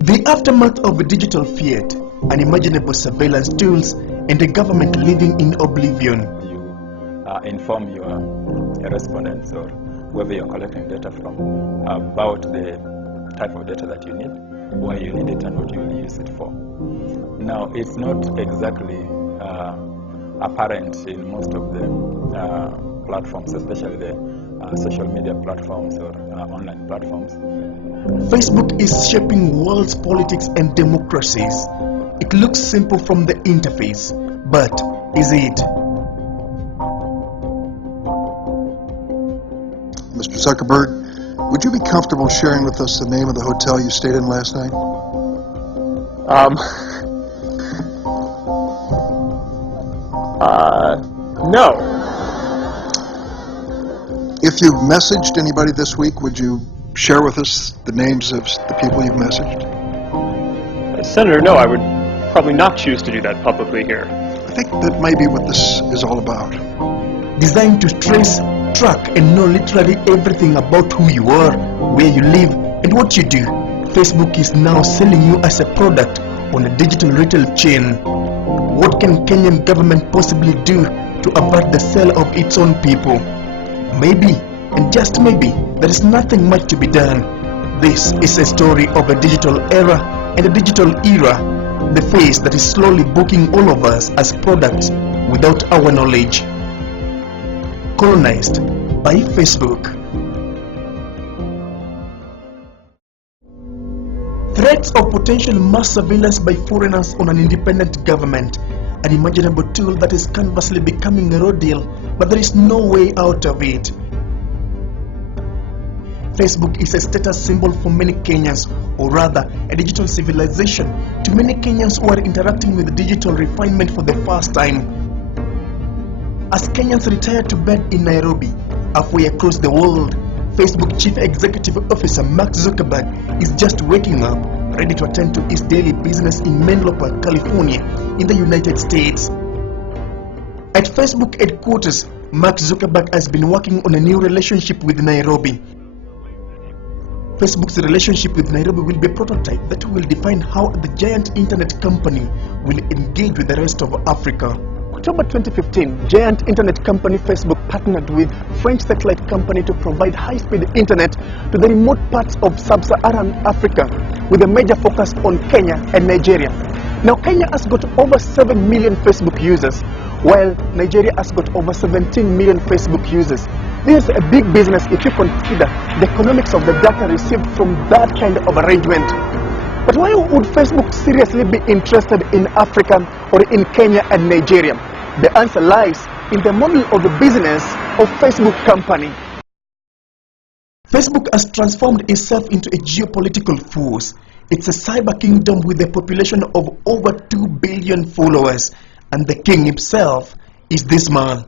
The aftermath of a digital fiat, unimaginable surveillance tools, and a government living in oblivion. You inform your respondents or whoever you're collecting data from about the type of data that you need, why you need it, and what you will use it for. Now, it's not exactly apparent in most of the platforms, especially the social media platforms or online platforms. Facebook is shaping world's politics and democracies. It looks simple from the interface, but is it? Mr. Zuckerberg, would you be comfortable sharing with us the name of the hotel you stayed in last night? No. If you've messaged anybody this week, would you share with us the names of the people you've messaged? Senator, no, I would probably not choose to do that publicly here. I think that may be what this is all about. Designed to trace, track, and know literally everything about who you are, where you live, and what you do. Facebook is now selling you as a product on a digital retail chain. What can Kenyan government possibly do to avert the sale of its own people? Maybe, and just maybe, there is nothing much to be done. This is a story of a digital era and a digital era, the phase that is slowly booking all of us as products without our knowledge. Colonized by Facebook. Threats of potential mass surveillance by foreigners on an independent government, an imaginable tool that is canvassly becoming a raw deal, but there is no way out of it. Facebook is a status symbol for many Kenyans, or rather a digital civilization to many Kenyans who are interacting with digital refinement for the first time. As Kenyans retire to bed in Nairobi, halfway across the world, Facebook Chief Executive Officer Mark Zuckerberg is just waking up, ready to attend to his daily business in Menlo Park, California, in the United States. At Facebook headquarters, Mark Zuckerberg has been working on a new relationship with Nairobi. Facebook's relationship with Nairobi will be a prototype that will define how the giant internet company will engage with the rest of Africa. October 2015, giant internet company Facebook partnered with French satellite company to provide high-speed internet to the remote parts of sub-Saharan Africa, with a major focus on Kenya and Nigeria. Now, Kenya has got over 7 million Facebook users, while Nigeria has got over 17 million Facebook users. This is a big business if you consider the economics of the data received from that kind of arrangement. But why would Facebook seriously be interested in Africa or in Kenya and Nigeria? The answer lies in the model of the business of Facebook company. Facebook has transformed itself into a geopolitical force. It's a cyber kingdom with a population of over 2 billion followers, and the king himself is this man.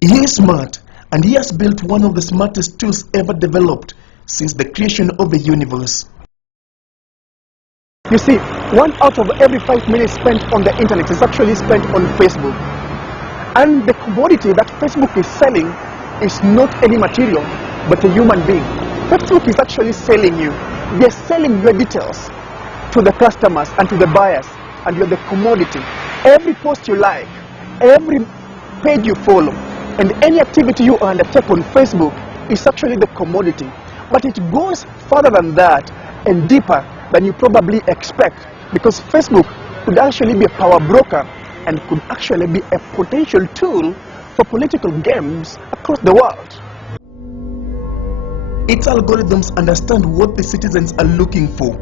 He is smart, and he has built one of the smartest tools ever developed since the creation of the universe. You see, 1 out of every 5 minutes spent on the internet is actually spent on Facebook. And the commodity that Facebook is selling is not any material, but a human being. Facebook is actually selling you. They're selling your details to the customers and to the buyers, and you're the commodity. Every post you like, every page you follow, and any activity you undertake on Facebook is actually the commodity. But it goes further than that and deeper than you probably expect, because Facebook could actually be a power broker and could actually be a potential tool for political games across the world. Its algorithms understand what the citizens are looking for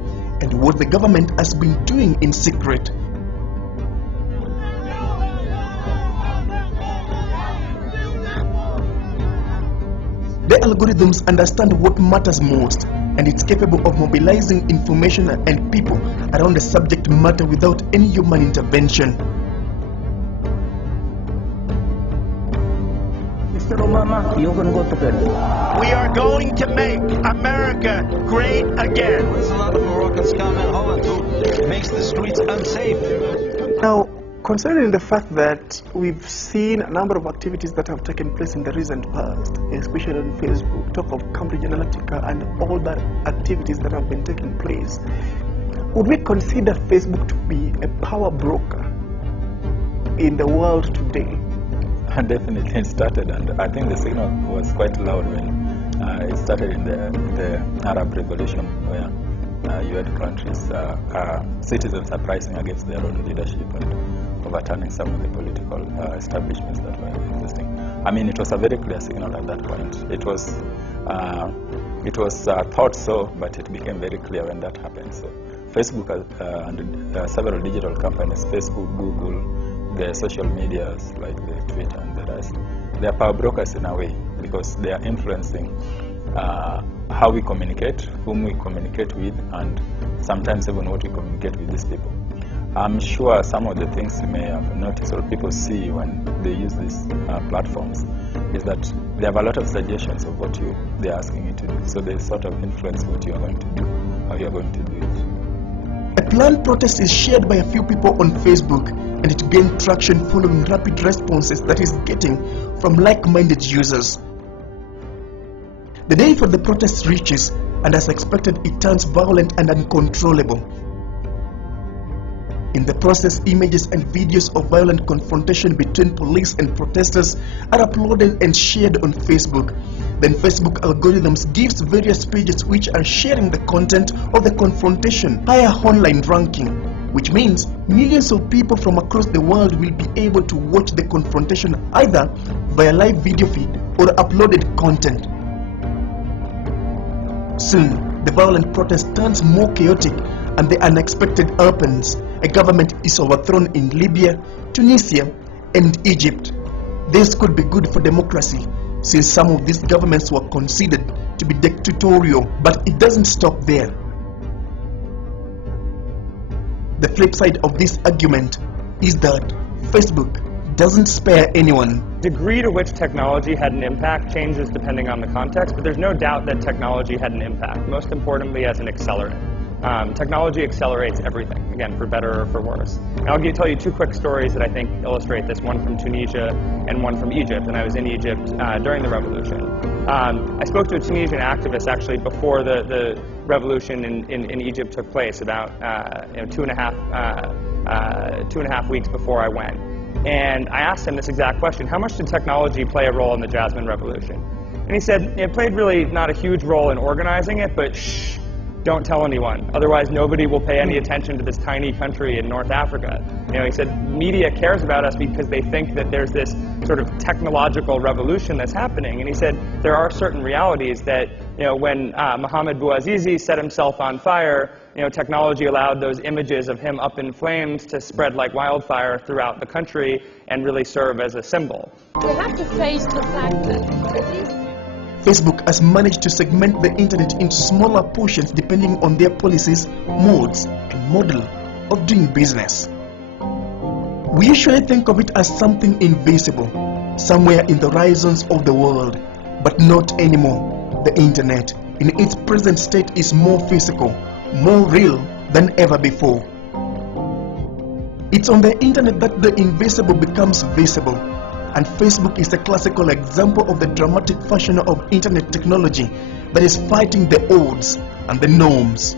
and what the government has been doing in secret. The algorithms understand what matters most, and it's capable of mobilizing information and people around the subject matter without any human intervention. Mr. Obama, you're going to go to bed. We are going to make America great again. There's a lot of Moroccans coming home and makes the streets unsafe. Now, Considering the fact that we've seen a number of activities that have taken place in the recent past, especially on Facebook, talk of Cambridge Analytica and all the activities that have been taking place, would we consider Facebook to be a power broker in the world today? Definitely it started, and I think the signal was quite loud when it started in the Arab Revolution, where you had countries, citizens uprising against their own leadership and overturning some of the political establishments that were existing. I mean, it was a very clear signal at that point. It was thought so, but it became very clear when that happened. So Facebook and several digital companies, Facebook, Google, the social medias like the Twitter and the rest, they are power brokers in a way, because they are influencing how we communicate, whom we communicate with, and sometimes even what we communicate with these people. I'm sure some of the things you may have noticed or people see when they use these platforms is that they have a lot of suggestions of what they're asking you to do. So they sort of influence what you are going to do, how you are going to do it. A planned protest is shared by a few people on Facebook, and it gained traction following rapid responses that is getting from like-minded users. The day for the protest reaches, and as expected, it turns violent and uncontrollable. In the process, images and videos of violent confrontation between police and protesters are uploaded and shared on Facebook. Then Facebook algorithms gives various pages which are sharing the content of the confrontation higher online ranking, which means millions of people from across the world will be able to watch the confrontation either via live video feed or uploaded content. Soon, the violent protest turns more chaotic and the unexpected happens. A government is overthrown in Libya, Tunisia, and Egypt. This could be good for democracy, since some of these governments were considered to be dictatorial, but it doesn't stop there. The flip side of this argument is that Facebook doesn't spare anyone. The degree to which technology had an impact changes depending on the context, but there's no doubt that technology had an impact, most importantly as an accelerant. Technology accelerates everything, again, for better or for worse. And I'll tell you two quick stories that I think illustrate this, one from Tunisia and one from Egypt, and I was in Egypt during the revolution. I spoke to a Tunisian activist actually before the revolution in Egypt took place, about 2.5 weeks before I went. And I asked him this exact question: how much did technology play a role in the Jasmine Revolution? And he said it played really not a huge role in organizing it, but shh, don't tell anyone, otherwise nobody will pay any attention to this tiny country in North Africa. He said media cares about us because they think that there's this sort of technological revolution that's happening. And he said there are certain realities that, when Mohammed Bouazizi set himself on fire, technology allowed those images of him up in flames to spread like wildfire throughout the country and really serve as a symbol. We have to face the fact that at least Facebook has managed to segment the internet into smaller portions depending on their policies, modes, and model of doing business. We usually think of it as something invisible, somewhere in the horizons of the world, but not anymore. The internet, in its present state, is more physical, more real than ever before. It's on the internet that the invisible becomes visible. And Facebook is a classical example of the dramatic fashion of internet technology that is fighting the odds and the norms.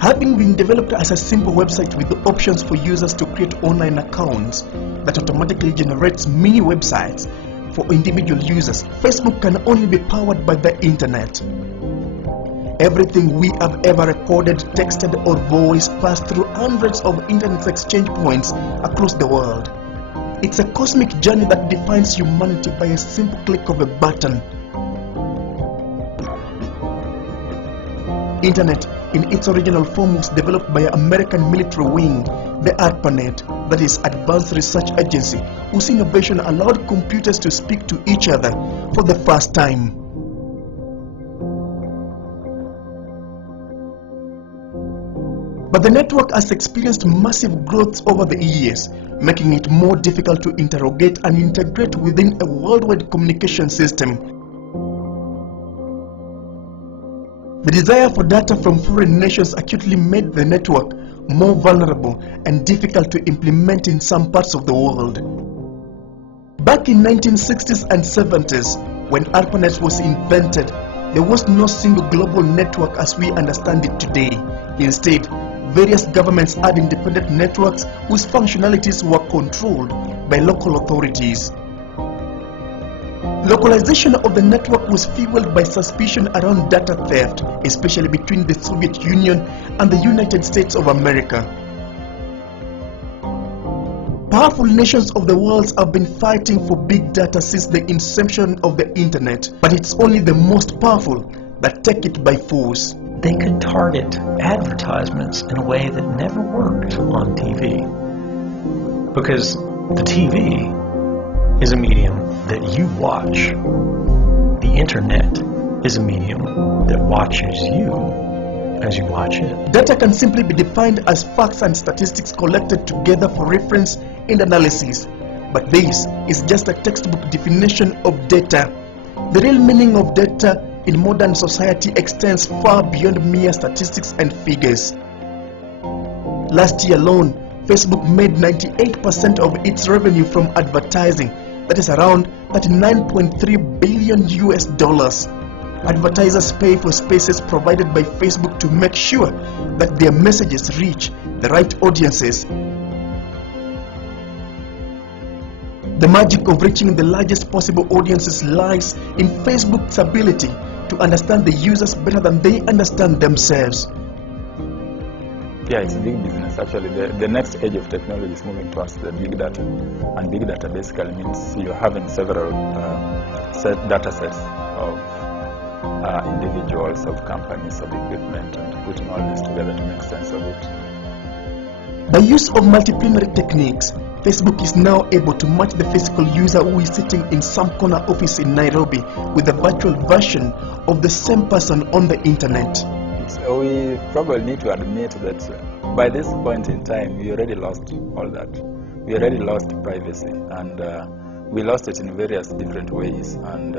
Having been developed as a simple website with the options for users to create online accounts that automatically generates mini websites for individual users, Facebook can only be powered by the internet. Everything we have ever recorded, texted, or voiced passed through hundreds of internet exchange points across the world. It's a cosmic journey that defines humanity by a simple click of a button. Internet, in its original form, was developed by American military wing, the ARPANET, that is Advanced Research Agency, whose innovation allowed computers to speak to each other for the first time. But the network has experienced massive growth over the years, making it more difficult to interrogate and integrate within a worldwide communication system. The desire for data from foreign nations acutely made the network more vulnerable, and difficult to implement in some parts of the world. Back in 1960s and 70s, when ARPANET was invented, there was no single global network as we understand it today. Instead, various governments had independent networks whose functionalities were controlled by local authorities. Localization of the network was fueled by suspicion around data theft, especially between the Soviet Union and the United States of America. Powerful nations of the world have been fighting for big data since the inception of the internet, but it's only the most powerful that take it by force. They could target advertisements in a way that never worked on TV. Because the TV is a medium that you watch. The internet is a medium that watches you as you watch it. Data can simply be defined as facts and statistics collected together for reference and analysis. But this is just a textbook definition of data. The real meaning of data in modern society extends far beyond mere statistics and figures. Last year alone, Facebook made 98% of its revenue from advertising, that is around $39.3 billion US. Advertisers pay for spaces provided by Facebook to make sure that their messages reach the right audiences. The magic of reaching the largest possible audiences lies in Facebook's ability to understand the users better than they understand themselves. Yeah, it's big business. Actually, the next age of technology is moving towards the big data. And big data basically means you're having several data sets of individuals, of companies, of equipment, and putting all this together to make sense of it. By use of multidisciplinary techniques, Facebook is now able to match the physical user who is sitting in some corner office in Nairobi with a virtual version of the same person on the internet. So we probably need to admit that by this point in time, we already lost all that. We already lost privacy, and we lost it in various different ways. And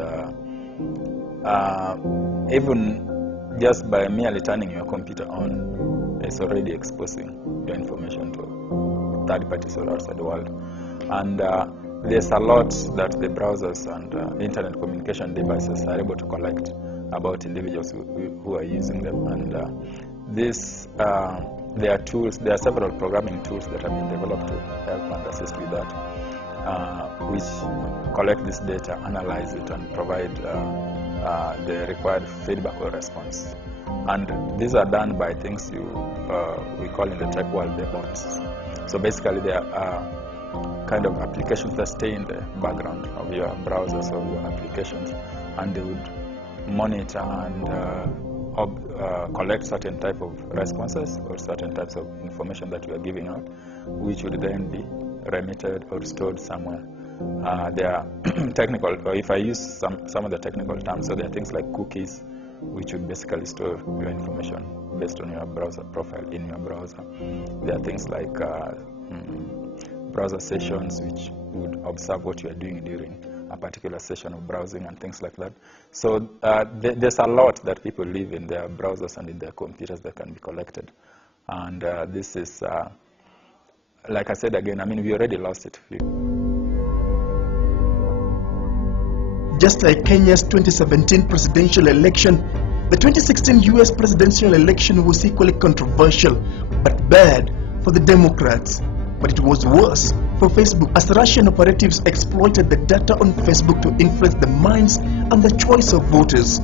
even just by merely turning your computer on, it's already exposing your information to third parties all outside the world. And there's a lot that the browsers and internet communication devices are able to collect about individuals who are using them. And there are tools, there are several programming tools that have been developed to help and assist with that, which collect this data, analyze it, and provide the required feedback or response. And these are done by things we call in the tech world the bots. So basically they are kind of applications that stay in the background of your browsers or your applications, and they would monitor and collect certain type of responses or certain types of information that you are giving out, which would then be remitted or stored somewhere. There are technical, or if I use some of the technical terms, so there are things like cookies, which would basically store your information based on your browser profile in your browser. There are things like browser sessions, which would observe what you are doing during a particular session of browsing and things like that. So there's a lot that people leave in their browsers and in their computers that can be collected. And this is, like I said again, I mean, we already lost it. Just like Kenya's 2017 presidential election, the 2016 US presidential election was equally controversial, but bad for the Democrats. But it was worse for Facebook, as Russian operatives exploited the data on Facebook to influence the minds and the choice of voters.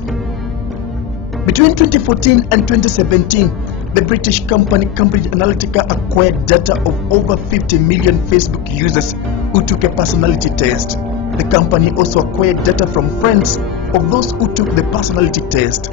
Between 2014 and 2017, the British company Cambridge Analytica acquired data of over 50 million Facebook users who took a personality test. The company also acquired data from friends of those who took the personality test.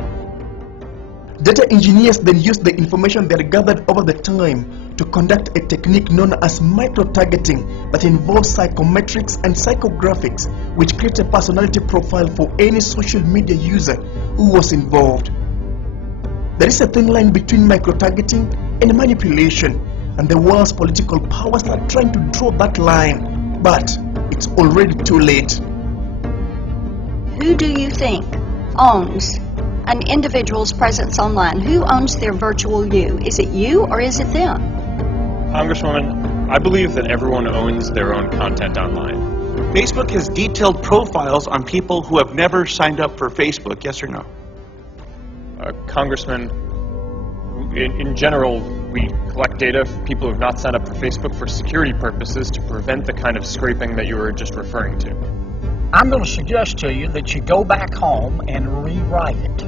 Data engineers then used the information they had gathered over the time to conduct a technique known as micro-targeting that involves psychometrics and psychographics, which create a personality profile for any social media user who was involved. There is a thin line between micro-targeting and manipulation, and the world's political powers are trying to draw that line, but it's already too late. Who do you think owns an individual's presence online? Who owns their virtual you? Is it you or is it them? Congresswoman, I believe that everyone owns their own content online. Facebook has detailed profiles on people who have never signed up for Facebook, yes or no? Congressman, in general, we collect data from people who have not signed up for Facebook for security purposes to prevent the kind of scraping that you were just referring to. I'm going to suggest to you that you go back home and rewrite it.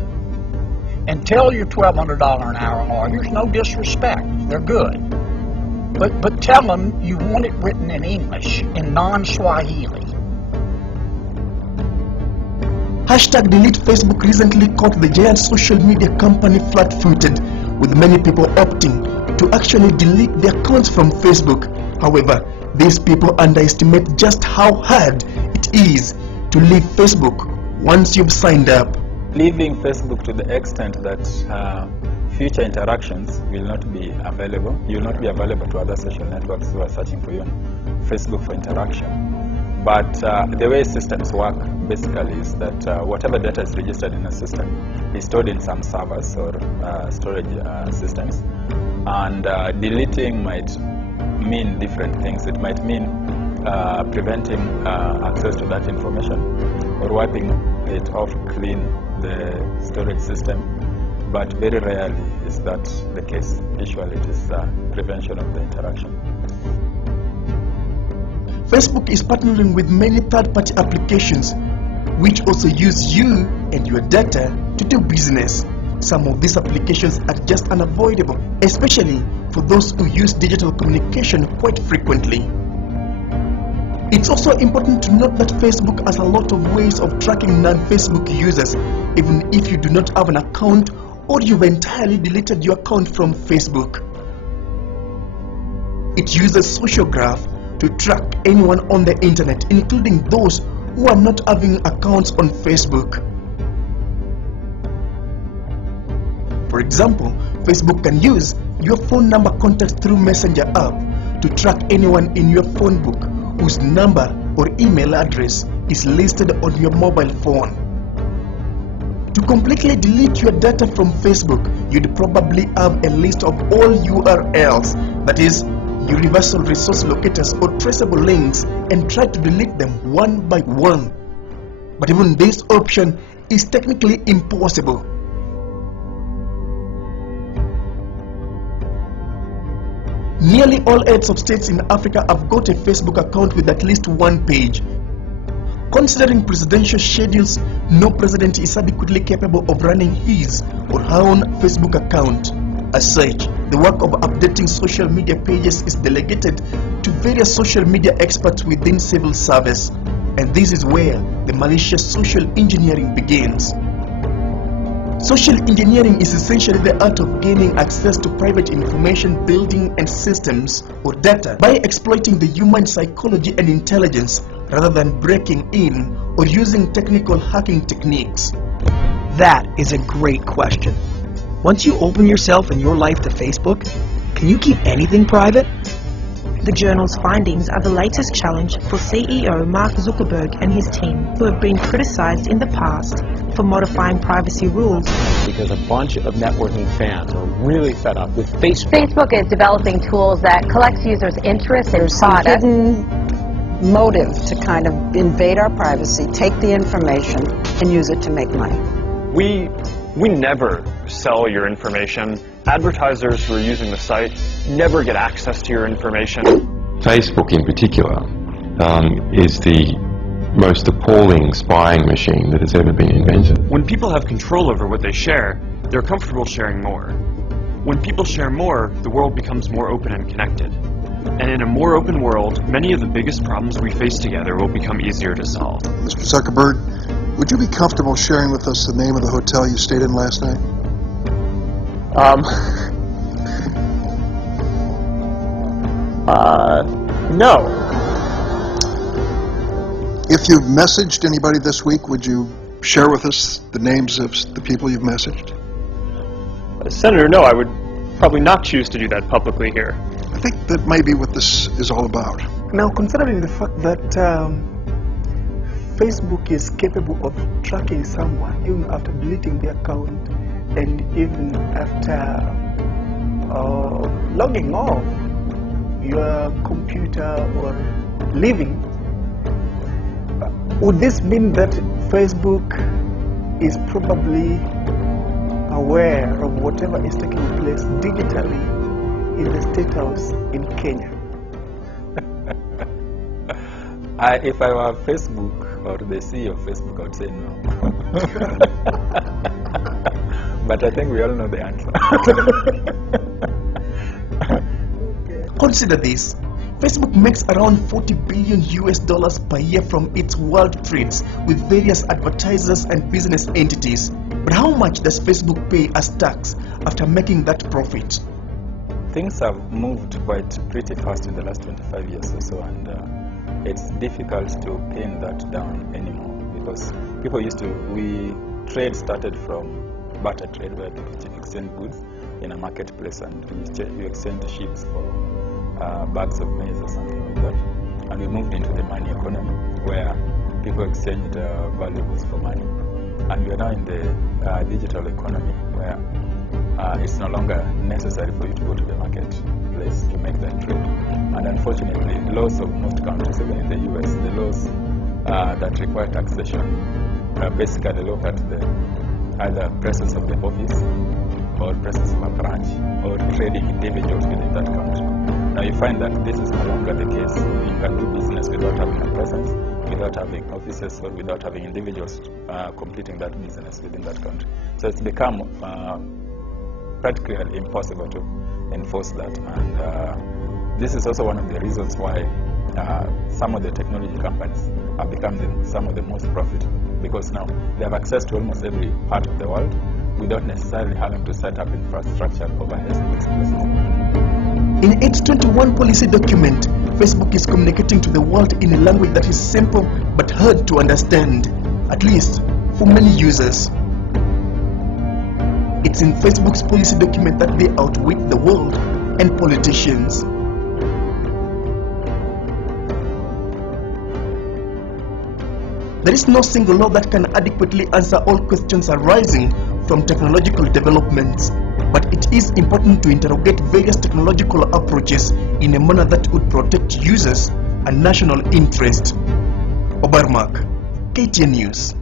And tell your $1,200 an hour lawyers, no disrespect, they're good. But tell them you want it written in English, in non-Swahili. Hashtag Delete Facebook recently caught the giant social media company flat-footed, with many people opting to actually delete their accounts from Facebook. However, these people underestimate just how hard it is to leave Facebook once you've signed up. Leaving Facebook to the extent that future interactions will not be available. You will not be available to other social networks who are searching for you on Facebook for interaction. But the way systems work basically is that whatever data is registered in a system is stored in some servers or storage systems. And deleting might mean different things. It might mean preventing access to that information or wiping it off clean the storage system. But very rarely is that the case. Usually it is prevention of the interaction. Facebook is partnering with many third-party applications which also use you and your data to do business. Some of these applications are just unavoidable, especially for those who use digital communication quite frequently. It's also important to note that Facebook has a lot of ways of tracking non-Facebook users, even if you do not have an account or you've entirely deleted your account from Facebook. It uses social graph to track anyone on the internet, including those who are not having accounts on Facebook. For example, Facebook can use your phone number contact through Messenger app to track anyone in your phone book whose number or email address is listed on your mobile phone. To completely delete your data from Facebook, you'd probably have a list of all URLs, that is, universal resource locators or traceable links, and try to delete them one by one. But even this option is technically impossible. Nearly all heads of states in Africa have got a Facebook account with at least one page. Considering presidential schedules, no president is adequately capable of running his or her own Facebook account. As such, the work of updating social media pages is delegated to various social media experts within civil service, and this is where the malicious social engineering begins. Social engineering is essentially the art of gaining access to private information, building and systems or data by exploiting the human psychology and intelligence rather than breaking in or using technical hacking techniques. That is a great question. Once you open yourself and your life to Facebook, can you keep anything private? The journal's findings are the latest challenge for CEO Mark Zuckerberg and his team, who have been criticized in the past for modifying privacy rules. Because a bunch of networking fans are really fed up with Facebook. Facebook is developing tools that collect users' interests in There's products. Some hidden motive to kind of invade our privacy, take the information, and use it to make money. We never sell your information. Advertisers who are using the site never get access to your information. Facebook in particular is the most appalling spying machine that has ever been invented. When people have control over what they share, they're comfortable sharing more. When people share more, the world becomes more open and connected. And in a more open world, many of the biggest problems we face together will become easier to solve. Mr. Zuckerberg, would you be comfortable sharing with us the name of the hotel you stayed in last night? No. If you've messaged anybody this week, would you share with us the names of the people you've messaged? Senator, no, I would probably not choose to do that publicly here. I think that may be what this is all about. Now, considering the fact that Facebook is capable of tracking someone even after deleting the account and even after logging off your computer or leaving. Would this mean that Facebook is probably aware of whatever is taking place digitally in the State House in Kenya? If I were Facebook or the CEO of Facebook, I would say no. But I think we all know the answer. Consider this. Facebook makes around $40 billion per year from its world trades with various advertisers and business entities. But how much does Facebook pay as tax after making that profit? Things have moved quite pretty fast in the last 25 years or so, and it's difficult to pin that down anymore because trade started from barter trade where people exchange goods in a marketplace and you exchange ships for bags of maize or something like that. And we moved into the money economy where people exchanged valuables for money. And we are now in the digital economy where it's no longer necessary for you to go to the marketplace to make that trade. And unfortunately, the laws of most countries, even in the US, the laws that require taxation basically look at the either presence of the office or presence of a branch or trading individuals within that country. Now you find that this is no longer the case. You can do business without having a presence, without having offices, or without having individuals completing that business within that country. So it's become practically impossible to enforce that. And this is also one of the reasons why some of the technology companies have become some of the most profitable, because now they have access to almost every part of the world without necessarily having to set up infrastructure overhead in these places. In its 21 policy document, Facebook is communicating to the world in a language that is simple but hard to understand, at least for many users. It's in Facebook's policy document that they outwit the world and politicians. There is no single law that can adequately answer all questions arising from technological developments, but it is important to interrogate various technological approaches in a manner that would protect users and national interest. Obar Mark, KTN News.